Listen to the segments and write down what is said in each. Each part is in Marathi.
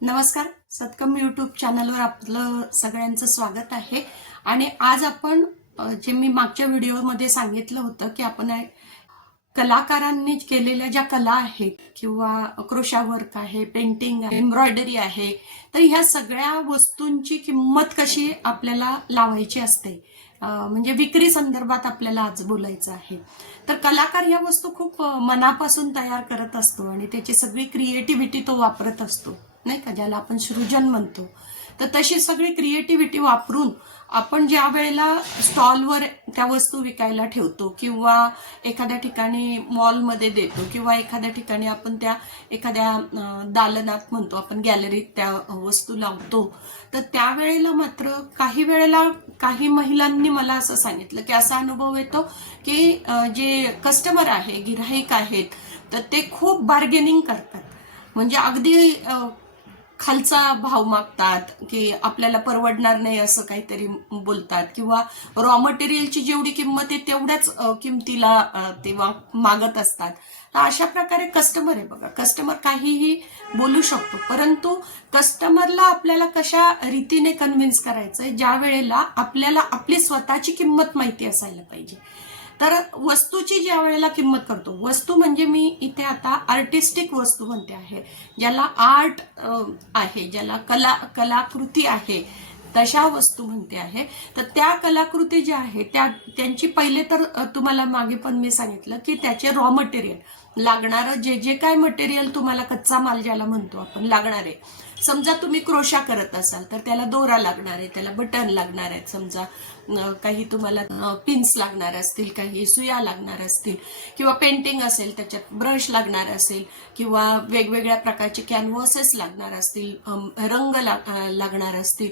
नमस्कार. सत्कम यूट्यूब चॅनलवर आपलं सगळ्यांचं स्वागत आहे. आणि आज आपण जे मी मागच्या व्हिडिओमध्ये सांगितलं होतं की आपण कलाकारांनी केलेल्या ज्या कला आहेत किंवा क्रोशा वर्क आहे पेंटिंग आहे एम्ब्रॉयडरी आहे तर ह्या सगळ्या वस्तूंची किंमत कशी आपल्याला लावायची असते? म्हणजे विक्री संदर्भात आपल्याला आज बोलायचं आहे. तर कलाकार ह्या वस्तू खूप मनापासून तयार करत असतो आणि त्याची सगळी क्रिएटिव्हिटी तो वापरत असतो. नाही का ज्याला आपण सृजन म्हणतो. तर तशी सगळी क्रिएटिव्हिटी वापरून आपण ज्या वेळेला स्टॉलवर त्या वस्तू विकायला ठेवतो किंवा एखाद्या ठिकाणी मॉलमध्ये देतो किंवा एखाद्या ठिकाणी आपण त्या एखाद्या दालनात म्हणतो आपण गॅलरीत त्या वस्तू लावतो तर त्यावेळेला मात्र काही वेळेला काही महिलांनी मला असं सांगितलं की असा अनुभव येतो की जे कस्टमर आहे गिराईक आहेत तर ते खूप बार्गेनिंग करतात. म्हणजे अगदी खालचा भाव मागतात की आपल्याला परवडणार नाही असं काहीतरी बोलतात किंवा रॉ मटेरियलची जेवढी किंमत आहे तेवढ्याच किमतीला तेव्हा ते मागत असतात. तर अशा प्रकारे कस्टमर आहे बघा. कस्टमर काहीही बोलू शकतो. परंतु कस्टमरला आपल्याला कशा रीतीने कन्व्हिन्स करायचंय? ज्या वेळेला आपल्याला आपली स्वतःची किंमत माहिती असायला पाहिजे. तर वस्तूची ज्या वेळेला किंमत करतो वस्तू म्हणजे मी इथे आता आर्टिस्टिक वस्तू म्हणते आहे ज्याला आर्ट आहे ज्याला कला कलाकृती आहे तशा वस्तू म्हणते आहे. तर त्या कलाकृती ज्या आहेत त्या त्यांची पहिले तर तुम्हाला मागे पण मी सांगितलं की त्याचे रॉ मटेरियल लागणारं जे जे काय मटेरियल तुम्हाला कच्चा माल ज्याला म्हणतो आपण लागणार. आहे समजा तुम्ही क्रोशा करत असाल तर त्याला दोरा लागणार आहे त्याला बटन लागणार आहेत समजा काही तुम्हाला पिन्स लागणार असतील काही सुया लागणार असतील किंवा पेंटिंग असेल त्याच्यात ब्रश लागणार असेल किंवा वेगवेगळ्या प्रकारचे कॅनव्हसेस लागणार असतील रंग लागणार असतील.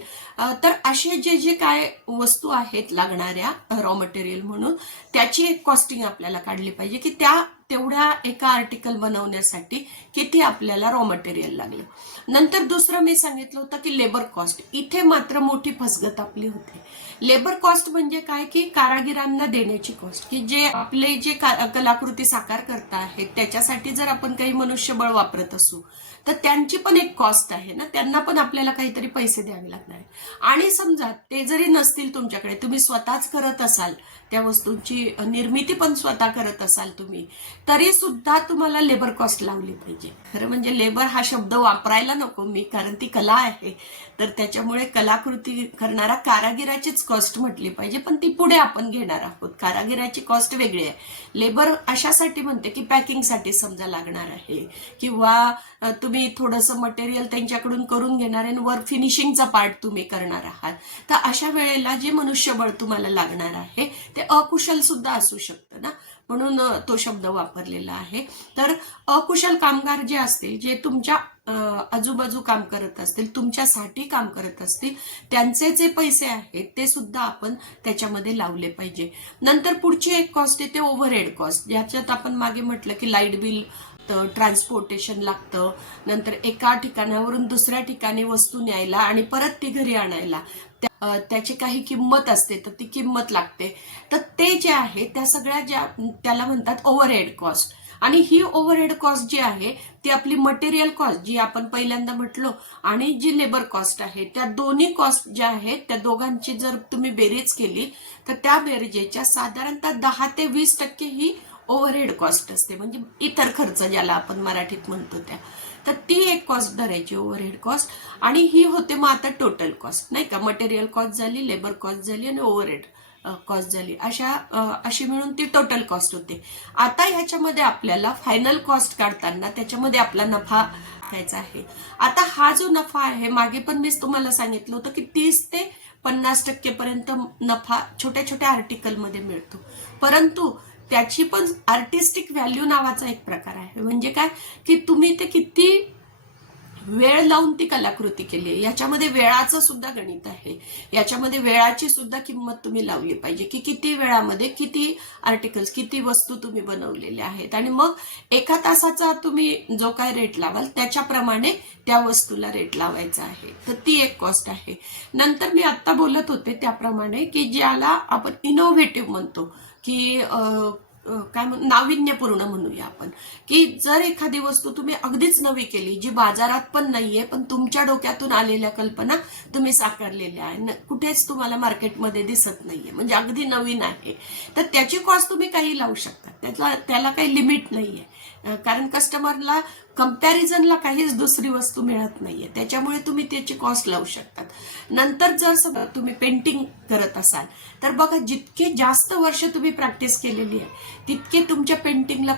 तर असे जे जे काय वस्तू आहेत लागणाऱ्या रॉ मटेरियल म्हणून त्याची एक कॉस्टिंग आपल्याला काढली पाहिजे की त्या तेवढ्या एका आर्टिकल बनवण्यासाठी किती आपल्याला रॉ मटेरियल लागलं. नंतर दुसरं मी सांगितलं होतं की लेबर कॉस्ट इथे मात्र मोठी फसगत आपली होती. लेबर कॉस्ट म्हणजे काय? की कारागिरांना देण्याची कॉस्ट की जे आपले जे कलाकृती साकार करता आहेत त्याच्यासाठी जर आपण काही मनुष्यबळ वापरत असू तर त्यांची पण एक कॉस्ट आहे ना? त्यांना पण आपल्याला काहीतरी पैसे द्यावे लागणार आहे. आणि समजा ते जरी नसतील तुमच्याकडे तुम्ही स्वतःच करत असाल त्या वस्तूंची निर्मिती पण स्वतः करत असाल तुम्ही तरी सुद्धा तुम्हाला लेबर कॉस्ट लावली पाहिजे. खरं म्हणजे लेबर हा शब्द वापरायला नको मी कारण ती कला आहे. तर त्याच्यामुळे कलाकृती करणारा कारागिराचीच कॉस्ट म्हटली पाहिजे पण ती पुढे आपण घेणार आहोत. कारागिराची कॉस्ट वेगळी आहे. लेबर अशासाठी म्हणते की पॅकिंगसाठी समजा लागणार आहे किंवा तुम्ही तुम्ही थोडंसं मटेरियल त्यांच्याकडून करून घेणार आहे आणि वर फिनिशिंगचा पार्ट तुम्ही करणार आहात. तर अशा वेळेला जे मनुष्यबळ तुम्हाला लागणार आहे ते अकुशल सुद्धा असू शकतं ना? म्हणून तो शब्द वापरलेला आहे. तर अकुशल कामगार जे असतील जे तुमच्या आजूबाजू काम करत असतील तुमच्यासाठी काम करत असतील त्यांचे जे पैसे आहेत ते सुद्धा आपण त्याच्यामध्ये लावले पाहिजे. नंतर पुढची एक कॉस्ट येते ओव्हरहेड कॉस्ट ज्याच्यात आपण मागे म्हटलं की लाइट बिल ट्रान्सपोर्टेशन लागतं. नंतर एका ठिकाणावरून दुसऱ्या ठिकाणी वस्तू न्यायला आणि परत ती घरी आणायला. त्याची काही किंमत असते तर ती किंमत लागते. तर ते जे आहे त्या सगळ्या ज्या त्याला म्हणतात ओव्हरहेड कॉस्ट आणि ही ओव्हरहेड कॉस्ट जी आहे ती आपली मटेरियल कॉस्ट जी आपण पहिल्यांदा म्हटलो आणि जी लेबर कॉस्ट आहे त्या दोन्ही कॉस्ट ज्या आहेत त्या दोघांची जर तुम्ही बेरीज केली तर त्या बेरजेच्या साधारणतः दहा ते वीस टक्के ही ओव्हरहेड कॉस्ट असते. म्हणजे इतर खर्च ज्याला आपण मराठीत म्हणतो त्या. तर ती एक कॉस्ट धरायची ओव्हरहेड कॉस्ट. आणि ही होते मग आता टोटल कॉस्ट नाही का? मटेरियल कॉस्ट झाली लेबर कॉस्ट झाली आणि ओव्हरहेड कॉस्ट झाली. अशा अशी मिळून ती टोटल कॉस्ट होते. आता ह्याच्यामध्ये आपल्याला फायनल कॉस्ट काढताना त्याच्यामध्ये आपला नफा घ्यायचा आहे. आता हा जो नफा आहे मागे पण मीच तुम्हाला सांगितलं होतं की तीस ते पन्नास टक्केपर्यंत नफा छोट्या छोट्या आर्टिकलमध्ये मिळतो. परंतु त्याची पण आर्टिस्टिक व्हॅल्यू नावाचा एक प्रकार आहे. म्हणजे काय? की तुम्ही ते किती वेळ लावून ती कलाकृती केली आहे. याच्यामध्ये वेळाचं सुद्धा गणित आहे. याच्यामध्ये वेळाची सुद्धा किंमत तुम्ही लावली पाहिजे. की किती वेळामध्ये किती आर्टिकल्स किती वस्तू तुम्ही बनवलेल्या आहेत. आणि मग एका तासाचा तुम्ही जो काय रेट लावाल त्याच्याप्रमाणे त्या वस्तूला रेट लावायचा आहे. तर ती एक कॉस्ट आहे. नंतर मी आत्ता बोलत होते त्याप्रमाणे की ज्याला आपण इनोव्हेटिव्ह म्हणतो. की काय म्हण नाविन्यपूर्ण म्हणूया आपण. की जर एखादी वस्तू तुम्ही अगदीच नवी केली जी बाजारात पण नाहीये पण तुमच्या डोक्यातून आलेल्या कल्पना तुम्ही साकारलेल्या आहे कुठेच तुम्हाला मार्केटमध्ये दिसत नाहीये म्हणजे अगदी नवीन आहे. तर त्याची कॉस्ट तुम्ही काही लावू शकता. त्याला त्याला काही लिमिट नाहीये. कारण कस्टमरला कम्पॅरिझनला काहीच दुसरी वस्तू मिळत नाहीये. त्याच्यामुळे तुम्ही त्याची कॉस्ट लावू शकतात. नंतर जर तुम्ही पेंटिंग करत असाल तर बघा जितके जास्त वर्ष तुम्ही प्रॅक्टिस केलेली आहे तितके तुमच्या पेंटिंगला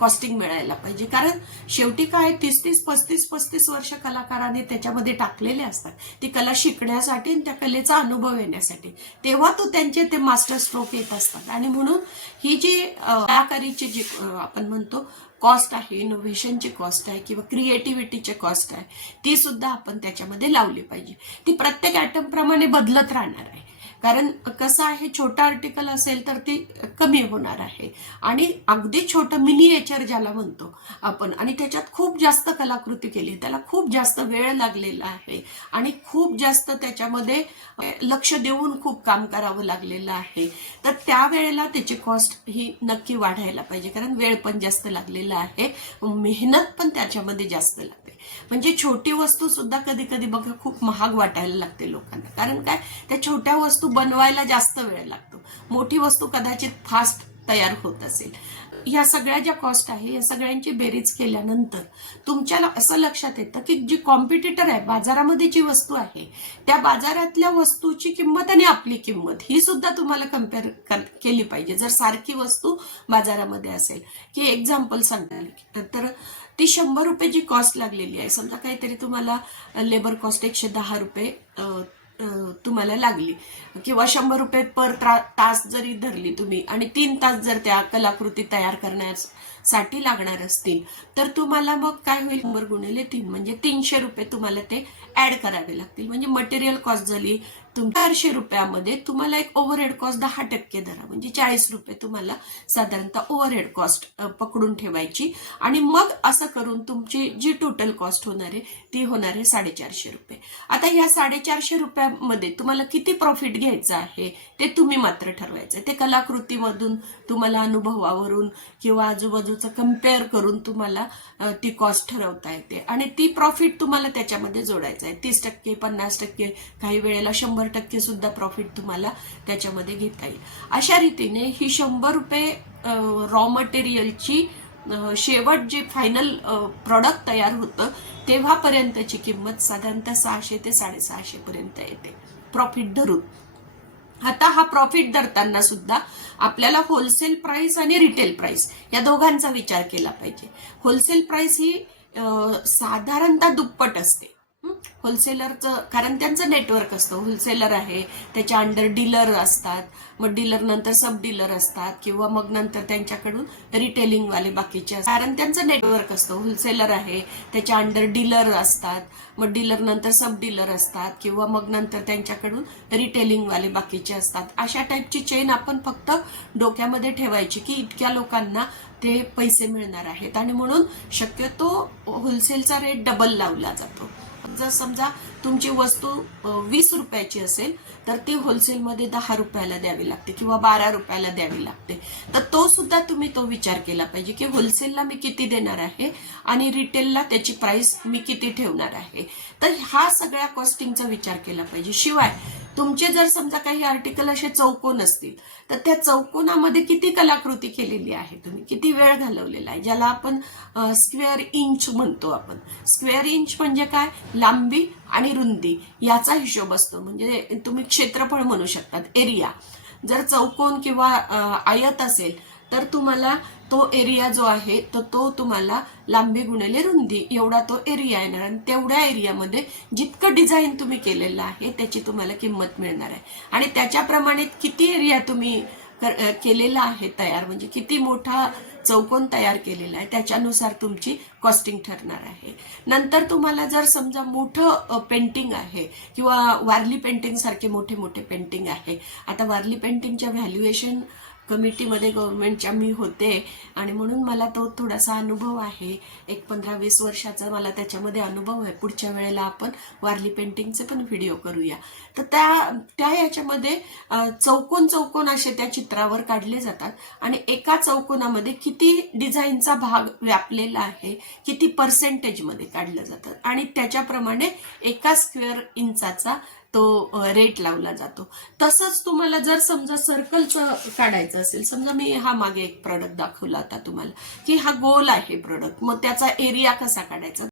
कॉस्टिंग मिळायला पाहिजे. कारण शेवटी काय तीस तीस पस्तीस पस्तीस वर्ष कलाकाराने त्याच्यामध्ये टाकलेले असतात. ती कला शिकण्यासाठी आणि त्या कलेचा अनुभव येण्यासाठी. तेव्हा तो त्यांचे ते मास्टर स्ट्रोक येत असतात. आणि म्हणून ही जी कलाकारीची जी आपण म्हणतो कॉस्ट आहे इनोव्हेशनची कॉस्ट आहे किंवा क्रिएटिव्हिटीची कॉस्ट आहे ती सुद्धा आपण त्याच्यामध्ये लावली पाहिजे. ती प्रत्येक आयटम प्रमाणे बदलत राहणार आहे. कारण कसं आहे छोटा आर्टिकल असेल तर ते कमी होणार आहे. आणि अगदी छोटं मिनिएचर ज्याला म्हणतो आपण आणि त्याच्यात खूप जास्त कलाकृती केली त्याला खूप जास्त वेळ लागलेला आहे. आणि खूप जास्त त्याच्यामध्ये लक्ष देऊन खूप काम करावं लागलेलं आहे. तर त्यावेळेला त्याची कॉस्ट ही नक्की वाढायला पाहिजे कारण वेळ पण जास्त लागलेला आहे. मेहनत पण त्याच्यामध्ये जास्त लागते. म्हणजे छोटी वस्तू सुद्धा कधी कधी बघा खूप महाग वाटायला लागते लोकांना. कारण काय? त्या छोट्या वस्तू बनवायला जास्त वेळ लागतो. मोठी वस्तू कदाचित फास्ट तयार होत असेल. ह्या सगळ्या ज्या कॉस्ट आहे या सगळ्यांची बेरीज केल्यानंतर तुमच्याला असं लक्षात येतं की जी कॉम्पिटिटर आहे बाजारामध्ये जी वस्तू आहे त्या बाजारातल्या वस्तूची किंमत आणि आपली किंमत ही सुद्धा तुम्हाला कंपेअर केली पाहिजे. जर सारखी वस्तू बाजारामध्ये असेल की एक्झाम्पल सांगाल तर ती शंभर रुपये जी कॉस्ट लागलेली आहे समजा काहीतरी तुम्हाला लेबर कॉस्ट एकशे दहा रुपये तुम्हाला लागली. किंवा शंभर रुपये पर त्रा- तास जरी धरली तुम्ही आणि तीन तास जर त्या कलाकृती तयार करण्यास साठी लागणार असतील. तर तुम्हाला मग काय होईल? शंभर गुणिले तीन. म्हणजे तीनशे रुपये तुम्हाला ते ऍड करावे लागतील. म्हणजे मटेरियल कॉस्ट झाली चारशे रुपयामध्ये तुम्हाला एक ओव्हरहेड कॉस्ट दहा टक्के धरा. म्हणजे चाळीस रुपये तुम्हाला साधारणतः ओव्हरहेड कॉस्ट पकडून ठेवायची. आणि मग असं करून तुमची जी टोटल कॉस्ट होणार आहे ती होणार आहे साडेचारशे रुपये. आता ह्या साडेचारशे रुपयामध्ये तुम्हाला किती प्रॉफिट घ्यायचं आहे ते तुम्ही मात्र ठरवायचं ते कलाकृतीमधून तुम्हाला अनुभवावरून किंवा बाजूचं कंपेअर करून तुम्हाला ती कॉस्ट ठरवता येते. आणि ती प्रॉफिट तुम्हाला त्याच्यामध्ये जोडायचं आहे. तीस टक्के पन्नास टक्के काही वेळेला शंभर टक्के सुद्धा प्रॉफिट तुम्हाला त्याच्यामध्ये घेता येईल. अशा रीतीने ही शंभर रुपये रॉ मटेरियलची शेवट जे फायनल प्रॉडक्ट तयार होतं तेव्हापर्यंतची किंमत साधारणतः सहाशे ते साडेसहाशे पर्यंत येते. प्रॉफिट धरून. आता हा प्रॉफिट धरताना सुद्धा आपल्याला होलसेल प्राइस आणि रिटेल प्राइस या दोघांचा विचार केला पाहिजे. होलसेल प्राइस ही साधारणतः दुप्पट असते. होलसेलरचं कारण त्यांचं नेटवर्क असतं. होलसेलर आहे त्याच्या अंडर डीलर असतात. मग डीलर नंतर सब डीलर असतात किंवा मग नंतर त्यांच्याकडून रिटेलिंग वाले बाकीचे असतात. कारण त्यांचं नेटवर्क असतं. होलसेलर आहे त्याच्या अंडर डीलर असतात. मग डीलर नंतर सब डीलर असतात किंवा मग नंतर त्यांच्याकडून रिटेलिंग वाले बाकीचे असतात. अशा टाईपची चेन आपण फक्त डोक्यामध्ये ठेवायची की इतक्या लोकांना ते पैसे मिळणार आहेत. आणि म्हणून शक्यतो होलसेलचा रेट डबल लावला जातो. जर समजा तुमची वस्तू वीस रुपयाची असेल तर ती होलसेलमध्ये दहा रुपयाला द्यावी लागते किंवा बारा रुपयाला द्यावी लागते. तर तो सुद्धा तुम्ही तो विचार केला पाहिजे की होलसेलला मी किती देणार आहे आणि रिटेलला त्याची प्राइस मी किती ठेवणार आहे. तर हा सगळ्या कॉस्टिंगचा विचार केला पाहिजे. शिवाय तुमचे जर समजा काही आर्टिकल असे चौकोन असतील तर त्या चौकोनामध्ये किती कलाकृती केलेली आहे तुम्ही? किती वेळ घालवलेला आहे? ज्याला आपण स्क्वेअर इंच म्हणतो आपण. स्क्वेअर इंच म्हणजे काय? लांबी आणि रुंदी. याचा हिशोब असतो. म्हणजे तुम्ही क्षेत्रफळ म्हणू शकतात. एरिया जर चौकोन किंवा आयत असेल तर तुम्हाला तो एरिया जो आहे तर तो तुम्हाला लांबी गुणिले रुंदी. एवढा तो एरिया येणार आणि तेवढ्या एरियामध्ये जितकं डिझाईन तुम्ही केलेलं आहे त्याची तुम्हाला किंमत मिळणार आहे. आणि त्याच्याप्रमाणे किती एरिया तुम्ही केलेला आहे तयार? म्हणजे किती मोठा चौकोन तयार केलेला आहे त्याच्यानुसार तुमची कॉस्टिंग ठरणार आहे. नंतर तुम्हाला जर समजा मोठं पेंटिंग आहे किंवा वारली पेंटिंग सारखे मोठे मोठे पेंटिंग आहे. आता वारली पेंटिंगच्या व्हॅल्युएशन कमिटीमध्ये गव्हर्नमेंटच्या मी होते आणि म्हणून मला तो थोडासा अनुभव आहे. एक पंधरा वीस वर्षाचा मला त्याच्यामध्ये अनुभव आहे. पुढच्या वेळेला आपण वारली पेंटिंगचे पण व्हिडिओ करूया. तर त्या त्या याच्यामध्ये चौकोन चौकोन असे त्या चित्रावर काढले जातात आणि एका चौकोनामध्ये किती डिझाईनचा भाग व्यापलेला आहे किती पर्सेंटेजमध्ये काढलं जातं आणि त्याच्याप्रमाणे एका स्क्वेअर इंचाचा तो रेट लावला जातो. तसंच तुम्हाला जर समजा सर्कलचं काढायचं असेल समजा मी हा मागे एक प्रोडक्ट दाखवला होता तुम्हाला की हा गोल आहे प्रोडक्ट मग त्याचा एरिया कसा काढायचा?